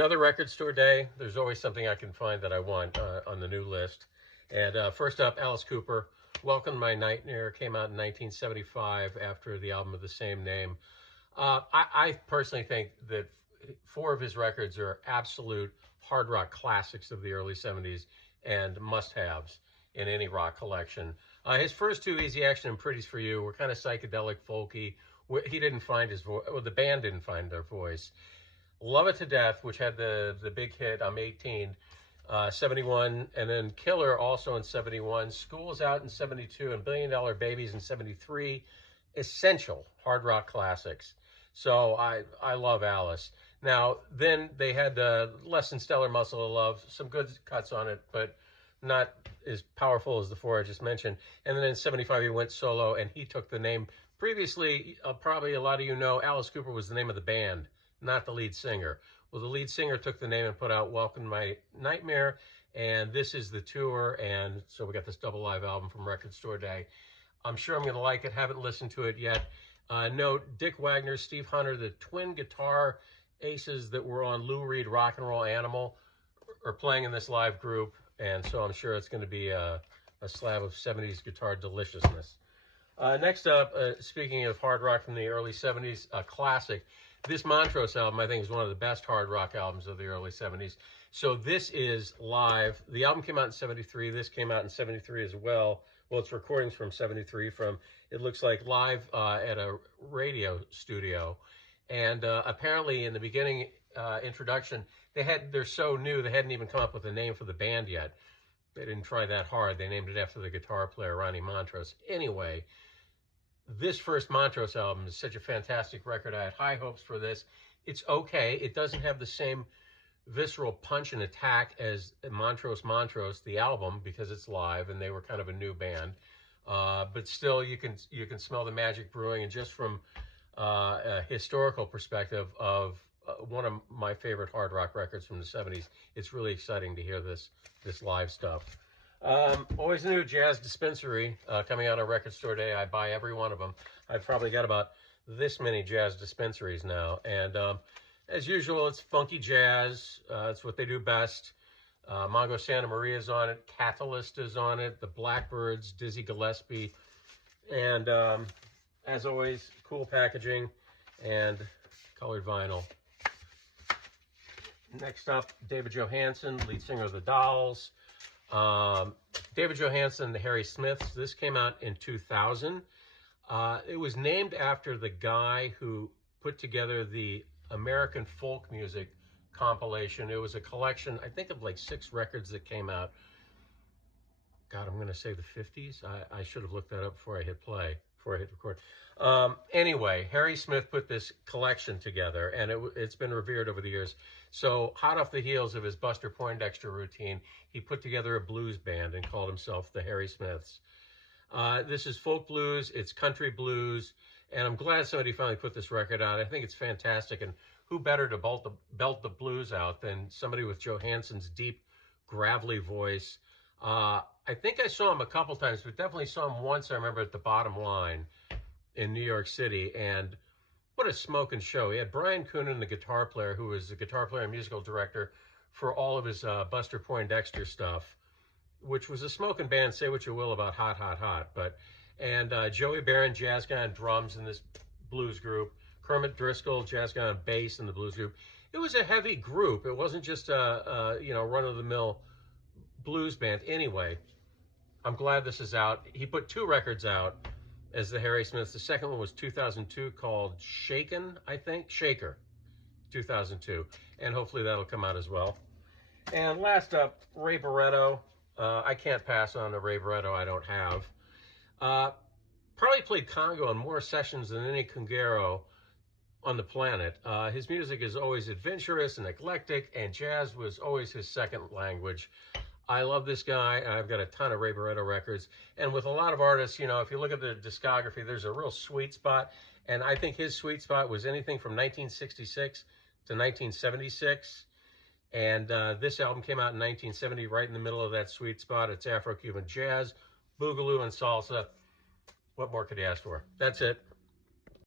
Another record store day. There's always something I can find that I want on the new list. And first up, Alice Cooper, Welcome to My Nightmare, came out in 1975 after the album of the same name. I personally think that 4 of his records are absolute hard rock classics of the early 70s and must-haves in any rock collection. His first 2, Easy Action and Pretty's for You, were kind of psychedelic, folky. He didn't find his voice, well, the band didn't find their voice. Love It to Death, which had the big hit, I'm 18, 71, and then Killer also in 71, School's Out in 72, and $1 Billion Babies in 73. Essential hard rock classics. So I love Alice. Now, then they had Less Than Stellar, Muscle of Love, some good cuts on it, but not as powerful as the 4 I just mentioned. And then in 75, he went solo, and he took the name. Previously, probably a lot of you know, Alice Cooper was the name of the band, not the lead singer. Well, the lead singer took the name and put out Welcome to My Nightmare, and this is the tour, and so we got this double live album from Record Store Day. I'm sure I'm going to like it. Haven't listened to it yet. Note, Dick Wagner, Steve Hunter, the twin guitar aces that were on Lou Reed Rock and Roll Animal, are playing in this live group, and so I'm sure it's going to be a slab of 70s guitar deliciousness. Next up, speaking of hard rock from the early 70s, a classic. This Montrose album, I think, is one of the best hard rock albums of the early 70s. So this is live. The album came out in 73. This came out in 73 as well. Well, it's recordings from 73 from, it looks like, live at a radio studio. And apparently in the beginning introduction, they're so new, they hadn't even come up with a name for the band yet. They didn't try that hard. They named it after the guitar player, Ronnie Montrose. Anyway, this first Montrose album is such a fantastic record. I had high hopes for this. It's okay. It doesn't have the same visceral punch and attack as Montrose, the album, because it's live and they were kind of a new band. But still, you can smell the magic brewing. And just from a historical perspective of one of my favorite hard rock records from the 70s, it's really exciting to hear this live stuff. Always New Jazz Dispensary coming out on Record Store Day. I buy every one of them. I've probably got about this many jazz dispensaries now. And as usual, it's funky jazz. It's what they do best. Mongo Santa Maria's on it. Catalyst is on it. The Blackbirds, Dizzy Gillespie. And as always, cool packaging and colored vinyl. Next up, David Johansen, lead singer of the Dolls. David Johansen, the Harry Smiths. This came out in 2000. It was named after the guy who put together the American folk music compilation. It was a collection, I think, of like 6 records that came out. God, I'm going to say the 50s. I should have looked that up before I hit play, before I hit record. Anyway, Harry Smith put this collection together, and it's been revered over the years. So, hot off the heels of his Buster Poindexter routine, he put together a blues band and called himself the Harry Smiths. This is folk blues, it's country blues, and I'm glad somebody finally put this record out. I think it's fantastic, and who better to belt the blues out than somebody with Johansen's deep, gravelly voice. I think I saw him a couple times, but definitely saw him once, I remember, at the Bottom Line in New York City, and what a smoking show. He had Brian Coonan, the guitar player, who was the guitar player and musical director for all of his Buster Poindexter stuff, which was a smoking band, say what you will about Hot, Hot, Hot. And Joey Barron, jazz guy on drums in this blues group. Kermit Driscoll, jazz guy on bass in the blues group. It was a heavy group. It wasn't just a run-of-the-mill blues band. Anyway, I'm glad this is out. He put 2 records out as the Harry Smiths. The second one was 2002 called Shaken, I think. Shaker, 2002. And hopefully that'll come out as well. And last up, Ray Barretto. I can't pass on a Ray Barretto I don't have. Probably played conga on more sessions than any conguero on the planet. His music is always adventurous and eclectic, and jazz was always his second language. I love this guy. I've got a ton of Ray Barretto records. And with a lot of artists, if you look at the discography, there's a real sweet spot. And I think his sweet spot was anything from 1966 to 1976. And this album came out in 1970, right in the middle of that sweet spot. It's Afro-Cuban jazz, boogaloo, and salsa. What more could you ask for? That's it.